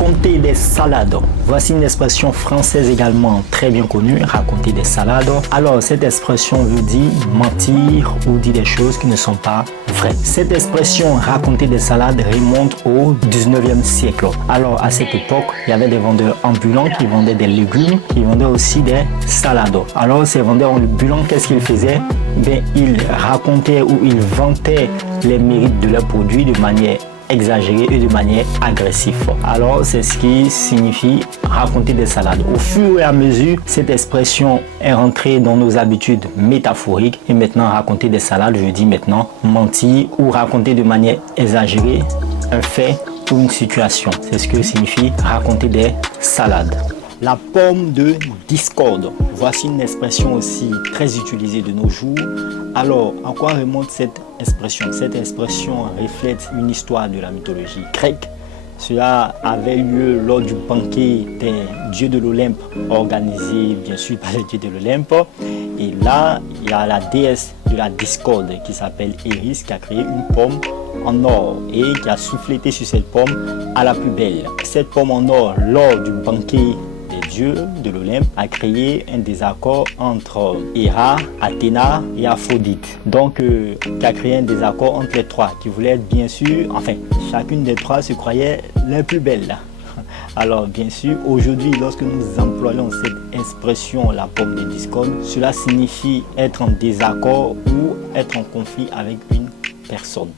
Raconter des salades. Voici une expression française également très bien connue, raconter des salades. Alors, cette expression veut dire mentir ou dire des choses qui ne sont pas vraies. Cette expression raconter des salades remonte au 19e siècle. Alors, à cette époque, il y avait des vendeurs ambulants qui vendaient des légumes, qui vendaient aussi des salades. Alors, ces vendeurs ambulants, qu'est-ce qu'ils faisaient? Bien, ils racontaient ou ils vantaient les mérites de leurs produits de manière exagérée et de manière agressive. Alors, c'est ce qui signifie raconter des salades. Au fur et à mesure, cette expression est rentrée dans nos habitudes métaphoriques et maintenant, raconter des salades, je dis maintenant mentir ou raconter de manière exagérée un fait ou une situation. C'est ce que signifie raconter des salades. La pomme de discorde. Voici une expression aussi très utilisée de nos jours. Alors, à quoi remonte cette expression? Cette expression reflète une histoire de la mythologie grecque. Cela avait lieu lors du banquet des dieux de l'Olympe, organisé bien sûr par les dieux de l'Olympe. Et là, il y a la déesse de la discorde qui s'appelle Eris, qui a créé une pomme en or et qui a soufflété sur cette pomme à la plus belle. Cette pomme en or, lors du banquet des dieux de l'Olympe, a créé un désaccord entre Héra, Athéna et Aphrodite. Donc, qui a créé un désaccord entre les trois, qui voulaient être bien sûr, enfin, chacune des trois se croyait la plus belle. Alors, bien sûr, aujourd'hui, lorsque nous employons cette expression, la pomme de discorde, cela signifie être en désaccord ou être en conflit avec une personne.